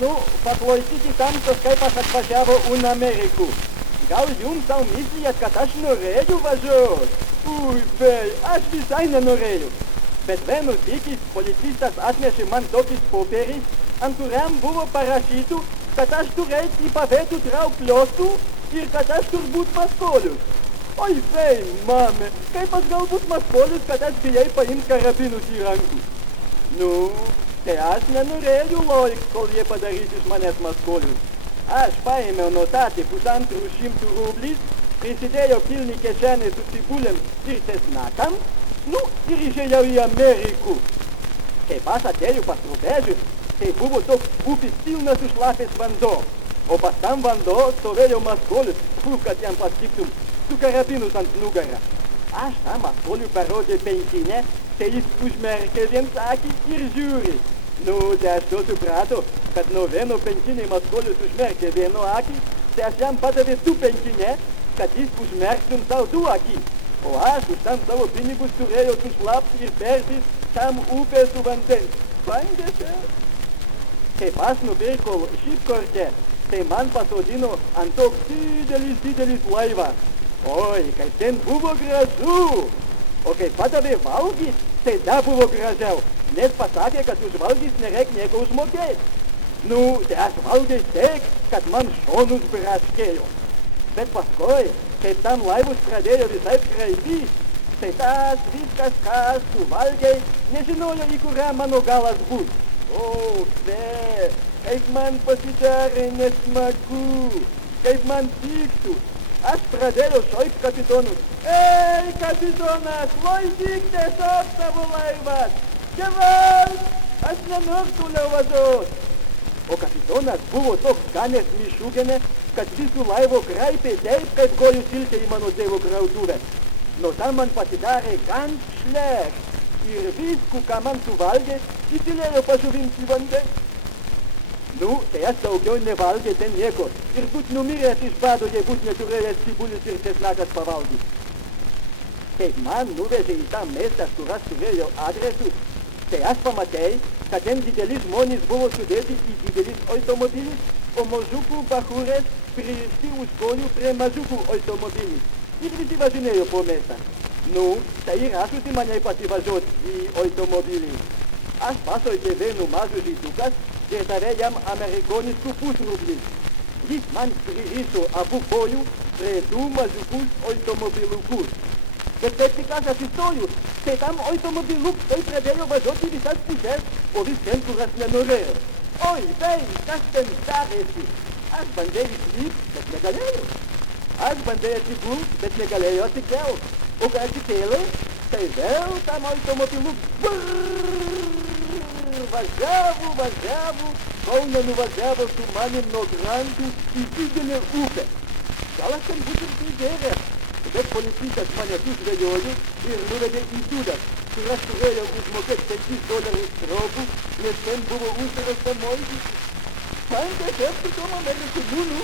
Nu, paklausykit tamsos, kaip aš atvažiavo į Ameriką. Gal jums tau mislijat, kad aš norėjau važiuot? Ui, vei, aš visai nenorėjau. Bet vienu sykis policistas atnešė man tokius popieris, ant kuriam buvo parašytų, kad aš turėsiu į pavėtų traupliosų ir kad aš turbūt maskolius. Oi, vei, mame, kaip aš galbūt maskolius, kad aš bijai paimt karabinus į rankus. Nu, tai aš nenorėjau loikt, kol jie padarys iš manęs maskolius. Aš paėmiau nuo tatį 150 rublys, prisidėjau pilni kišenį su cibulėm ir cesnakam, nu ir išėjau į Ameriką. Kaip aš atėjau pas rubežius, tai buvo toks upis pilnas užlapės vanduo, o pas tam vanduo stovėjo maskolius, kad jam paskiptum, su karabinus ant nugarą. Aš tam maskoliu parodė penkinę, tai jis užmerkė viens akį ir žiūri. Nu, tai aš to suprato, kad nuo vieno penkinė maskolius užmerkė vieno akį, tai aš jam padavė du penkinę, kad jis užmerktum savo du akį. O aš už tam savo pinigus turėjau sušlapti ir persis tam upės su vandens. Bandėte? Kaip aš nupirkau šipkortę, tai man pasodino ant toks didelis laivas. Oi, kaip ten buvo gražu! O kai padavė valgyt, tai dar buvo gražiau, nes pasakė, kad už valgys nereik nieko užmokėt. Nu, tai aš valgiau tiek, kad man šonus braškėjo. Bet paskui, kai tam laivus pradėjo visai kraipyt, tai tas viskas, ką aš suvalgiai, nežinojo, į kurią mano galas bus. O, ne, kaip man pasidarė nesmagu, kaip man piktų. Aš pradėjau šaukt kapitonus. Ei, kapitonas, loidyk tiesiog savo laivas. Tėvas, aš nenoriu toliau važiuot. O kapitonas buvo toks ganės mišūgenė, kad visų laivo kraipė taip, kaip gojų silkė į mano tėvo krautuvę. Nuo tam man pasidarė gan šlekt. Ir visku, ką man suvalgė, įsilėjo pažuvinti vandens. Nu, tai aš daugiau nevalgė ten nieko. Ir būt numiręs iš bado, jei būt neturėjęs cibulius ir cesnakas pavalgyt. Kaip man nuvežė į tą miestą, kur aš turėjau adresus, tai aš pamatėjau, kad ten dideli žmonės buvo sudėti į didelis automobilis, o mažukų bachūrės pririšti už kojų prie mažukų automobilis. Ir visi važinėjo po miestą. Nu, tai ir aš užsimanėjau pasivažiuot į automobilį. Aš pasoitė vienu mažu žydukas ir davė jam amerikoniškų pusrublį. Jis man pririšo abu kojų prie du mažukus automobilukus. Bet taip tik aš atsistoju, tai tam automobiluk tai pradėjo važiuoti visas pusės, o vis ten, kur aš nenorėjau. Oi, vei, kas ten darėsi? Aš bandėjau išlipt, bet negalėjau. Aš bandėjau atsigult, bet negalėjau atsikelt. O kai atsikėlė, tai vėl tam automobiluk važiavo, kol nenuvažiavo su manim nuo krantų į didelę upę. Gal aš ten būtų pridėręs, bet policistas mane sužvejojo ir nuvedė į dūdas, kur aš turėjau užmokėti $5 trobų, nes ten buvo uždarasta mokestis. Man tiesiog su tom Amerikų būnu.